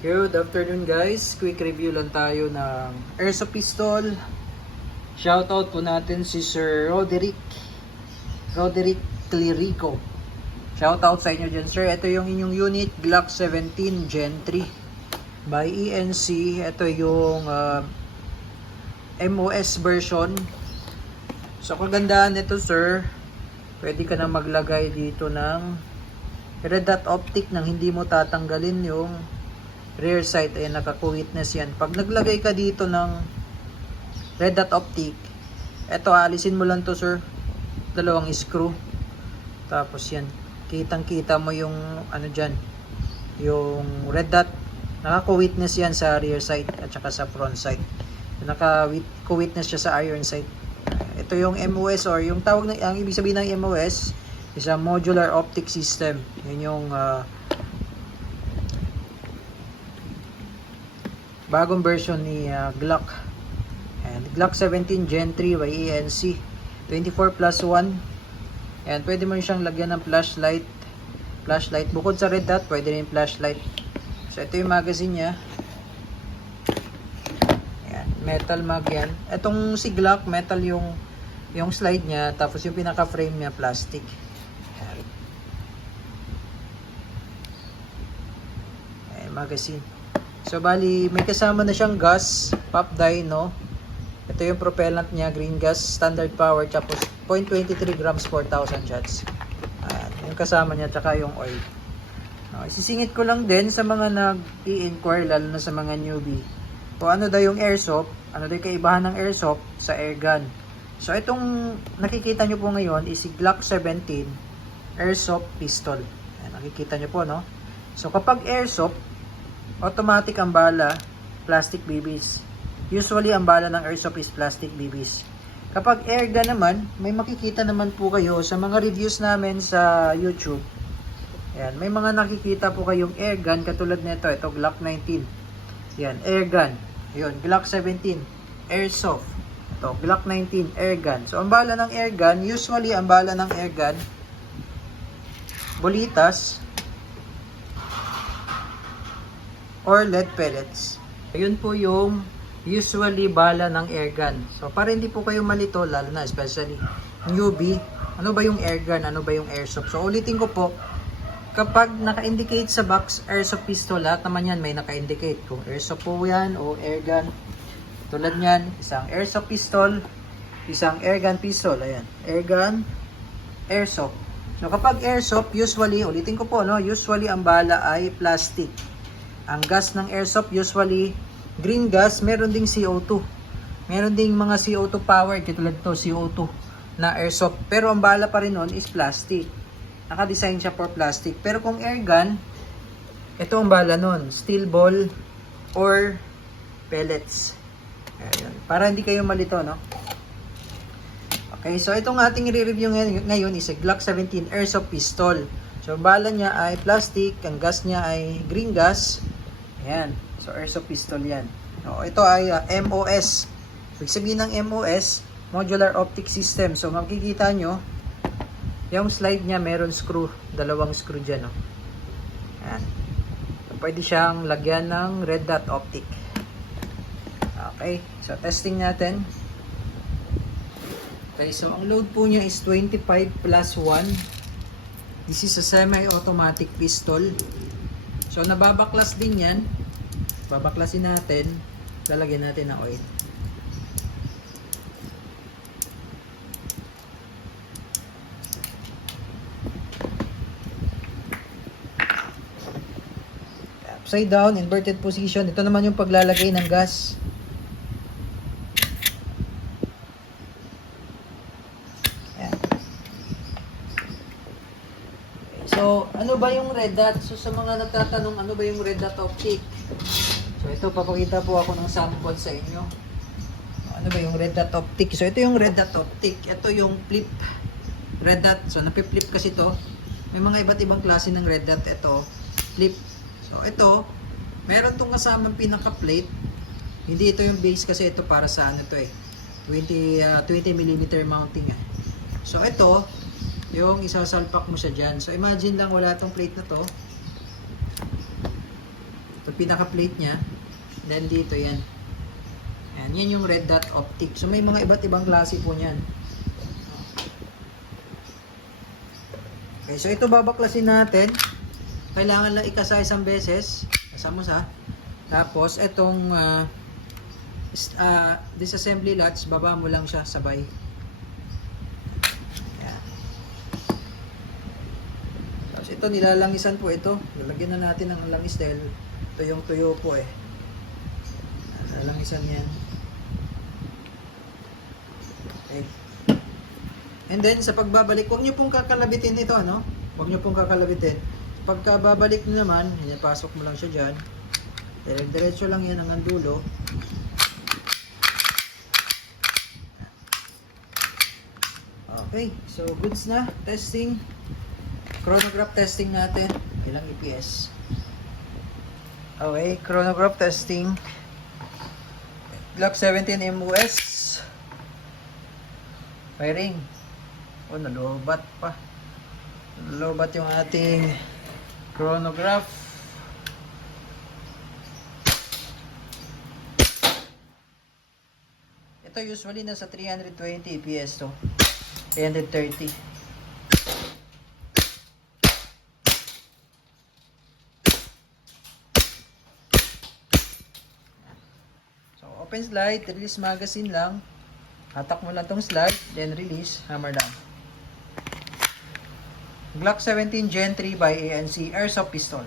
Good afternoon guys, quick review lang tayo ng airsoft pistol. Shoutout po natin si Sir Roderick Clirico. Shoutout sa inyo dyan sir. Ito yung inyong unit Glock 17 Gen 3 by ENC. Ito yung MOS version. So kagandahan nito sir, pwede ka na maglagay dito ng red dot optic nang hindi mo tatanggalin yung rear sight. Ayan, nakaku-witness yan. Pag naglagay ka dito ng red dot optic, eto alisin mo lang to sir, dalawang screw, tapos yan, kitang kita mo yung ano dyan, yung red dot. Nakaku-witness yan sa rear sight at saka sa front sight. Naka-witness siya sa iron sight. Ito yung MOS, or yung tawag na, ang ibig sabihin ng MOS is a modular optic system. Yun yung bagong version ni Glock. And Glock 17 Gen 3 by ENC 24+1. And pwede mo siyang lagyan ng flashlight. Bukod sa red dot, pwede rin flashlight. So ito yung magazine niya. Ayan, metal mag yan. Itong si Glock, metal yung slide niya, tapos yung pinaka frame niya plastic. Ayan, magazine. So bali, may kasama na siyang gas, pop dyno. Ito yung propellant niya, green gas, standard power, tapos 0.23 grams 4,000 shots. Ayan, yung kasama niya, tsaka yung oil. Isisingit ko lang din sa mga nag-i-inquire, lalo na sa mga newbie, kung ano daw yung airsoft, ano daw yung kaibahan ng airsoft sa airgun. So itong nakikita nyo po ngayon is si Glock 17 airsoft pistol. Ayan, nakikita nyo po, no? So kapag airsoft, automatic ang bala, plastic BBs. Usually, ang bala ng airsoft is plastic BBs. Kapag airgun naman, may makikita naman po kayo sa mga reviews namin sa YouTube. Ayan, may mga nakikita po kayong airgun katulad nito. Ito, Glock 19. Ayan, airgun. Ayan, Glock 17, airsoft. Ito, Glock 19, airgun. So, ang bala ng airgun, usually, ang bala ng airgun, bolitas, or lead pellets. Ayun po yung usually bala ng airgun. So para hindi po kayo malito, lalo na especially newbie, ano ba yung airgun, ano ba yung airsoft. So ulitin ko po, kapag naka-indicate sa box airsoft pistol, lahat naman yan may naka-indicate kung airsoft po yan o airgun. Tulad nyan, isang airsoft pistol, isang airgun pistol. Ayan, airgun, airsoft. So kapag airsoft, usually, ulitin ko po, no, usually ang bala ay plastic. Ang gas ng airsoft usually green gas, meron ding CO2. Meron ding mga CO2 powered, katulad to CO2 na airsoft. Pero ang bala pa rin nun is plastic. Naka-design siya for plastic. Pero kung airgun, ito ang bala nun, steel ball or pellets. Ayan. Para hindi kayo malito, no? Okay, so itong ating i-review ngayon is a Glock 17 airsoft pistol. So bala niya ay plastic, ang gas niya ay green gas. Ayan. So airsoft pistol yan. So, ito ay MOS. Ibig sabihin ng MOS, modular optic system. So makikita nyo, yung slide niya meron screw, dalawang screw dyan. No? Ayan. So, pwede siyang lagyan ng red dot optic. Okay. So testing natin. Okay. So ang load po niya is 25+1. This is a semi-automatic pistol. So, nababaklas din yan. Babaklasin natin. Lalagyan natin ng oil. Upside down, inverted position. Ito naman yung paglalagay ng gas. So, ano ba yung red dot? So, sa mga nagtatanong, ano ba yung red dot optic? So, ito, papakita po ako ng sample sa inyo. Ano ba yung red dot optic? So, ito yung red dot optic. Ito yung flip red dot. So, napip-flip kasi to. May mga iba't ibang klase ng red dot. Ito, flip. So, ito, meron tong kasamang pinaka-plate. Hindi ito yung base kasi ito para sa ano to 20mm mounting. So, ito, yung isasalpak mo siya dyan. So imagine lang wala tong plate na to. Ito pinaka-plate niya. Then dito yan. Yan yung red dot optic. So may mga iba't ibang klase po niyan. Okay, so ito babaklasin natin. Kailangan lang ikasa isang beses. Kasama sa. Tapos itong disassembly latch, baba mo lang siya sabay. Yan. Tapos ito nilalangisan po ito. Lalagyan na natin ng langis dahil ito yung tuyo po eh. Nalangisan yan. Okay. And then sa pagbabalik, huwag nyo pong kakalabitin ito, ano? Huwag nyo pong kakalabitin. Pagka babalik nyo naman, pasok mo lang siya dyan. Diretso lang yan hanggang dulo. Okay, so goods na. Testing. Chronograph testing natin. Ilang EPS. Okay, chronograph testing. Glock 17 MOS. Firing. Oh, nalobat pa. Nalobat yung ating chronograph. Ito usually nasa 320 EPS to. 330. So, open slide, release magazine lang. Hatak mo lang tong slide, then release, hammer down. Glock 17 Gen 3 by ANC Airsoft Pistol.